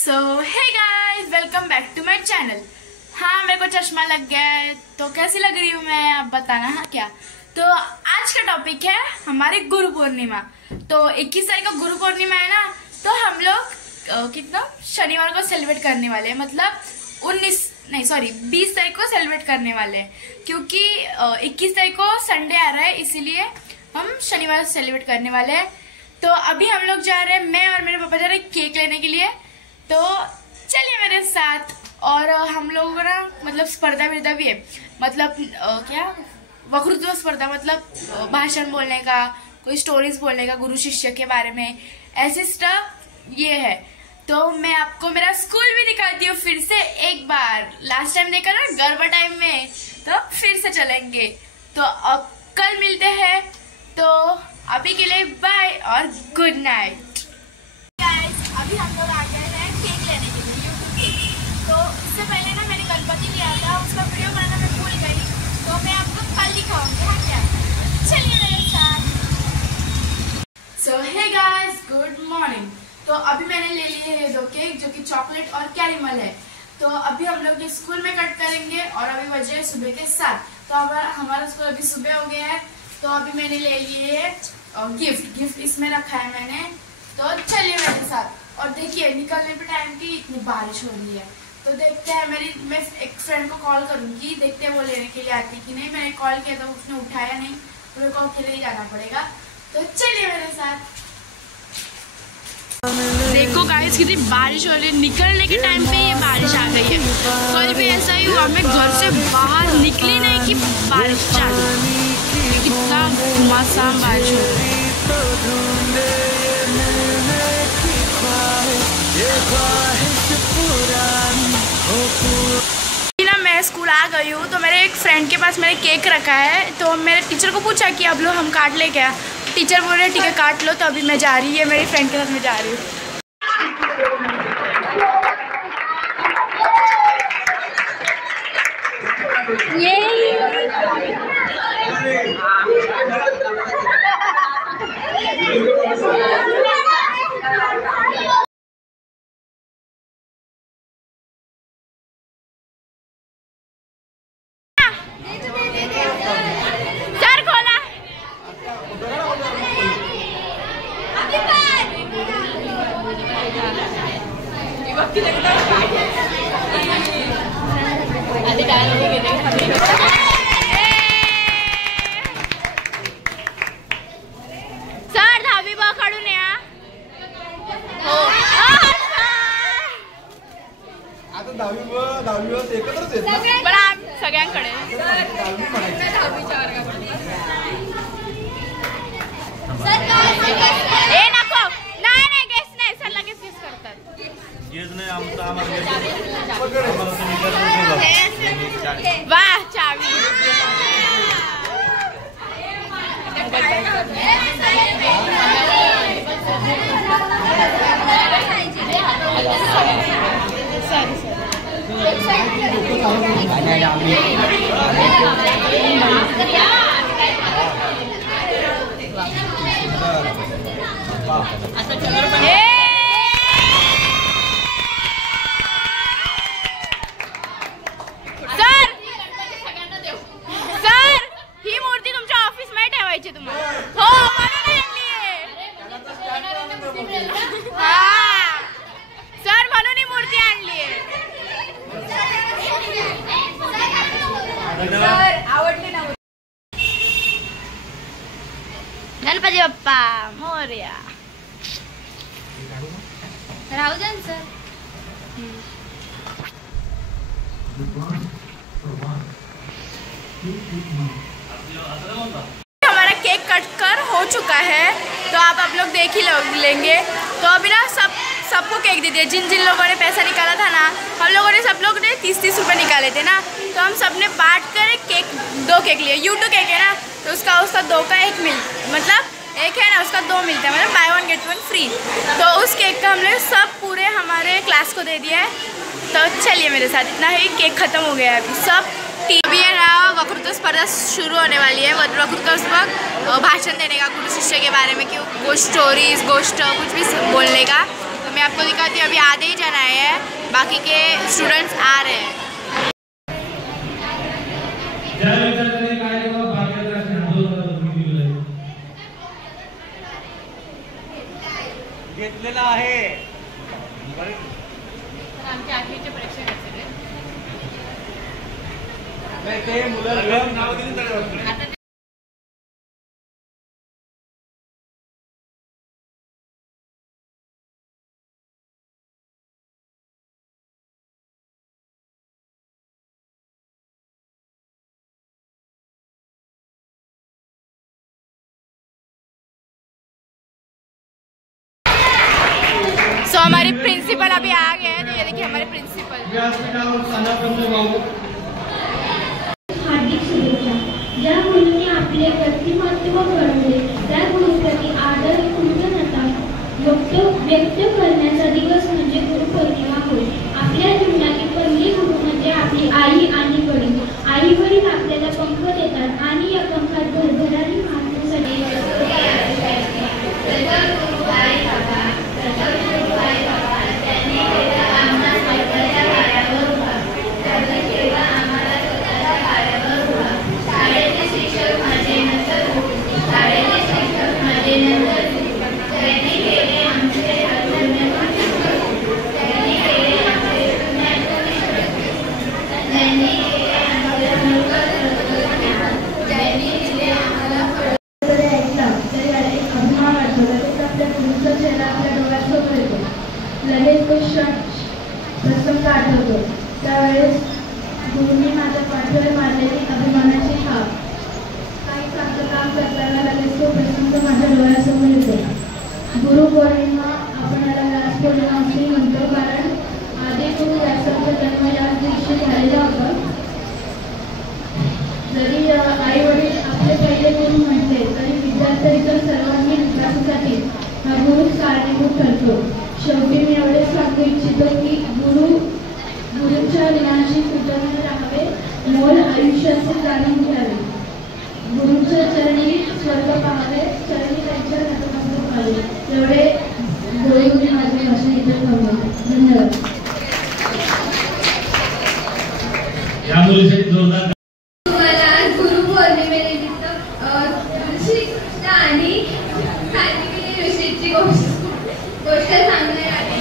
So hey guys, welcome back to my channel. हाँ, मेरे को चश्मा लग गया है तो कैसी लग रही हूँ मैं, आप बताना। हाँ क्या, तो आज का टॉपिक है हमारी गुरु पूर्णिमा। तो 21 तारीख को गुरु पूर्णिमा है ना, तो हम लोग कितना शनिवार को सेलिब्रेट करने वाले हैं, मतलब 20 तारीख को सेलिब्रेट करने वाले हैं, क्योंकि 21 तारीख को संडे आ रहा है, इसीलिए हम शनिवार सेलिब्रेट करने वाले हैं। तो अभी हम लोग जा रहे हैं, मैं और मेरे पापा जा रहे हैं केक लेने के लिए। तो चलिए मेरे साथ। और हम लोगों को ना मतलब स्पर्धा विर्धा भी है, मतलब क्या वक्तृत्व स्पर्धा, मतलब भाषण बोलने का, कोई स्टोरीज बोलने का गुरु शिष्य के बारे में, ऐसे स्टफ ये है। तो मैं आपको मेरा स्कूल भी दिखाती हूँ फिर से एक बार। लास्ट टाइम देखा ना गरबा टाइम में, तो फिर से चलेंगे। तो अब कल मिलते हैं, तो अभी के लिए बाय और गुड नाइट। गाइस, अभी हम लोग आ गए हैं केक लेने के लिए, यूट्यूब केक। तो इससे पहले ना मैंने गणपति लिया था, उसका वीडियो बनाना मैं भूल गई, तो मैं आपको कल दिखाऊंगी। हाँ क्या, चलिए मेरे साथ। So hey guys, good morning. तो अभी मैंने ले लिए हैं 2 केक, जो कि चॉकलेट और कैरेमल है। तो अभी हम लोग ये स्कूल में कट करेंगे, और अभी बजे सुबह के 7। तो हमारा स्कूल अभी सुबह हो गया है। तो अभी मैंने ले लिए गिफ्ट इसमें रखा है मैंने। तो चलिए मेरे साथ। और देखिए निकलने पे टाइम की इतनी बारिश हो रही है, तो देखते हैं। मैं एक फ्रेंड को कॉल करूंगी, देखते हैं वो लेने के लिए आती कि नहीं। मैंने कॉल किया था, उसने उठाया नहीं, तो मेरे को अकेले ही जाना पड़ेगा। तो चलिए मेरे साथ। देखो गाइस, कितनी बारिश हो रही है, निकलने के टाइम पे ये बारिश आ गई है। कल भी ऐसा ही हुआ, मैं घर से बाहर निकली नहीं कि बारिश चालू। कितना घुमासाम बारिश हो रही है। मैं स्कूल आ गई हूँ, तो मेरे एक फ्रेंड के पास मैंने केक रखा है। तो मेरे टीचर को पूछा कि अब लो हम काट ले क्या। टीचर बोल रहे ठीक है काट लो। तो अभी मैं जा रही है, मेरी फ्रेंड के साथ मैं जा रही हूँ। सर दहावी ब काढून या. आता 10वी एकत्रच आहेत पण सगळ्यांकडे ए नको नाही नाही गेस नाही सर लगेच गेस करतात. गेस नाही आमचा आम्हाला वाह चावी गणपती बाप्पा मोरया. राहू दे सर. हमारा केक कट कर हो चुका है, तो आप लोग देख ही लेंगे। तो अभी ना सबको केक दे दिया, जिन लोगों ने पैसा निकाला था ना, हम लोगों ने सब लोग ने 30-30 रुपये निकाले थे ना, तो हम सब ने बांट कर केक 2 केक लिए। यूट्यूब केक है ना, तो उसका 2 का 1 मतलब एक है ना, उसका 2 मिलता है, मतलब बाय 1 गेट 1 फ्री। तो उस केक का हमने सब पूरे हमारे क्लास को दे दिया है। तो चलिए मेरे साथ, इतना ही केक ख़त्म हो गया है अभी सब। टीवी है ना, वक्तृत्व स्पर्धा शुरू होने वाली है। वक्तृत्व स्पर्धा भाषण देने का गुरु शिष्य के बारे में, कि गोष्ट स्टोरीज गोष्ट कुछ भी बोलने का। तो मैं आपको दिखाती हूँ। अभी आधे ही जन आए हैं, बाकी के स्टूडेंट्स आ रहे हैं। घेतलेला आहे आमच्या आखरीचे परीक्षा ते मुलं नाव दिली आता सो हमारे प्रिंसिपल अभी आ गए हैं। तो ये देखिए हमारे प्रिंसिपल। हार्दिक शुभेच्छा। ज्या मुलींनी आपले व्यक्तिमत्व घडवले त्या गुरुप्रती आदर कृतज्ञता व्यक्त करण्याचा दिवस म्हणजे गुरुपौर्णिमा होय। आपल्या जीवनातील पहिली गुरु म्हणजे आपली आई आणि वडील। आई वडील आपल्याला पंख देतात आणि या पंखात भरभराटी मारण्यासाठी प्रसंग आठवतो। त्यावेळेस गुरुंनी माझ्या पाठीवर मारलेली अभिमानाची हाक। काही चांगलं काम करताना लगेच तो प्रसंग माझ्या डोळ्यासमोर येतो। गुरुपौर्णिमा आपण याला व्यास पौर्णिमा असे म्हणतो, कारण आधी गुरु व्यासांचा जन्म याच दिवशी झालेला होता। जरी आई वडील आपले पहिले गुरु म्हटले तरी विद्यार्थ्यांच्या सर्वांगीण विकासासाठी हा गुरुच कारणीभूत ठरतो। शेवटी मी एवढेच सांगू इच्छितो की गुरुच्या ऋणाशी कृतज्ञ राहावे, मोल आयुष्याचे जाणून घ्यावे, गुरुच्या चरणी स्वर्ग पाहावे, चरणी त्यांच्या नतमस्तक व्हावे। एवढे गोळीगुरी माझे भाषण इथे थांबवते। धन्यवाद। या मुलीसाठी जोरदार गुरुपौर्णिमेनिमित्त श्रीकृष्ण आणि कार्तिकेय ऋषीची गोष्ट सांगणार आहे।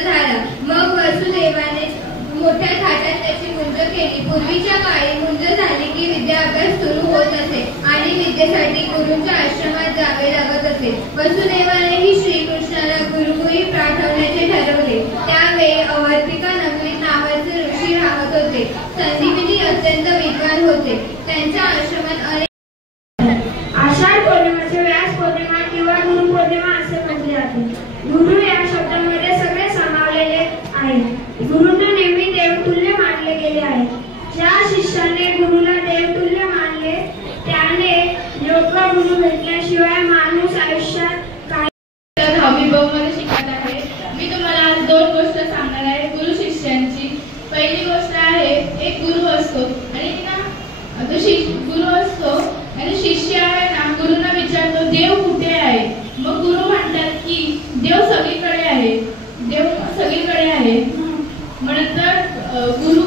झाला मग वसुदेवाने मोठ्या थाटात त्याची मुंज केली। पूर्वीच्या काळी मुंज झाली की विद्याभ्यास सुरू होत असे आणि विद्येसाठी गुरूंच्या आश्रमात जावे लागत असे। वसुदेवानेही श्रीकृष्णाला गुरुकुळी पाठवण्याचे ठरवले। त्यावेळी अवर्तिका नवनीत नावाचे ऋषी राहत होते। संदीपनी अत्यंत विद्वान होते। त्यांच्या आश्रमात अनेक आषाढ पौर्णिमेचे व्यास पौर्णिमा किंवा गुरु पौर्णिमा असे म्हटले जाते। गुरु या शब्दामध्ये सगळे सामावलेले आहे। गुरुंना नेहमी देवतुल्य मानले गेले आहे। ज्या शिष्याने गुरुला देवतुल्य मानले त्याने योग्य गुरु भेटल्याशिवाय माणूस आयुष्यात काही 10वी ब मध्ये शिकत आहे। मी तुम्हाला आज दोन गोष्ट सांगणार आहे गुरु शिष्यांची। पहिली गोष्ट आहे, एक गुरु असतो आणि गुरु असतो आणि शिष्य आहे ना गुरुंना विचारतो देव कुठे आहे। मग गुरु म्हणतात की देव सगळीकडे आहे, देव सगळीकडे आहे। नंतर गुरु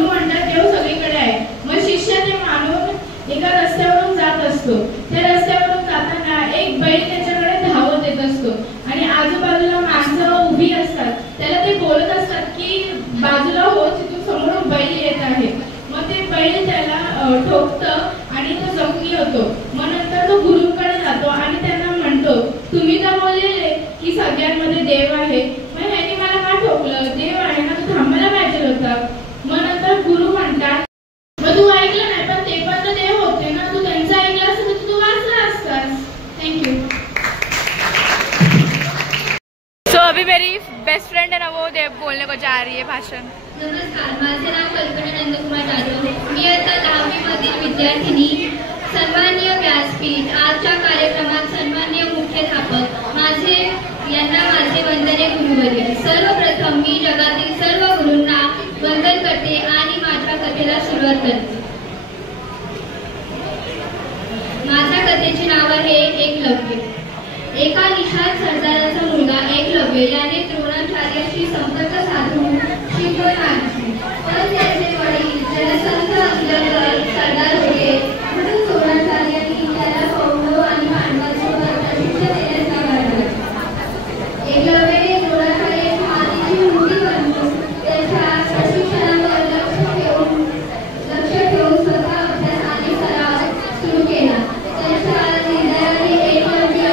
म्हणतात देव सगळीकडे आहे। मग शिष्य ते मानून एका रस्त्यावरून जात असतो। त्या रस्त्यावरून जाताना एक बैल त्याच्याकडे धावत येत असतो आणि आजूबाजूला माणसं उभी असतात। त्याला ते बोलत असतात की बाजूला हो, तिथून समोर बैल येत आहे। मग ते बैल त्याला ठोकतं आणि तो जखमी होतो। मग नंतर तो गुरुंकडे जातो आणि त्यांना म्हणतो तुम्ही तर बोललेले की सगळ्यांमध्ये देव आहे, मग ह्याने मला का ठोकलं? देव आहे ना, तू थांबायला पाहिजे होता। मग नंतर गुरु म्हणतात मग तू ऐकलं नाही, पण ते पण तर देव होते ना, तू त्यांचं ऐकलं असतं तर तू वाचला असतास। थँक्यू। सो अभी मेरी बेस्ट फ्रेंड है ना, वो बोलने को जा रही है भाषण। नमस्कार, माझे नाव कल्पना नंदकुमार जाधव। मी आता 10वी मधील विद्यार्थिनी। सन्माननीय व्यासपीठ, आजच्या कार्यक्रमात सन्माननीय मुख्याध्यापक यांना माझे वंदने गुरुवर्य। सर्वप्रथम मी जगातील सर्व गुरूंना वंदन करते आणि माझ्या कथेला सुरुवात करते। माझ्या कथेचे नाव आहे एकलव्य। एका निषाद सरदाराचा मुलगा एकलव्य याने द्रोणाचार्याशी संपर्क साधून शिकवण मागितली, पण त्याचे वडील जनसंघ असल्यावर सरदार होते, म्हणून द्रोणाचार्यांनी त्याला कौरव आणि पांडवांसोबत प्रशिक्षण देण्यास सांगितले. एकलव्याने द्रोणाचार्याच्या आधीची मुठी बनवून त्याच्या प्रशिक्षणावर लक्ष ठेवून स्वतः अभ्यास आणि सराव सुरू केला. त्याच्या हृदयाने एकलव्य.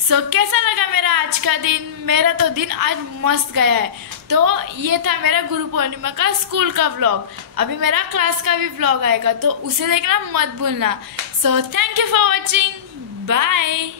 सो कैसा लगा मेरा आज का दिन? मेरा तो दिन आज मस्त गया है। तो ये था मेरा गुरु पूर्णिमा का स्कूल का व्लॉग। अभी मेरा क्लास का भी व्लॉग आएगा, तो उसे देखना मत भूलना। So thank you for watching, bye.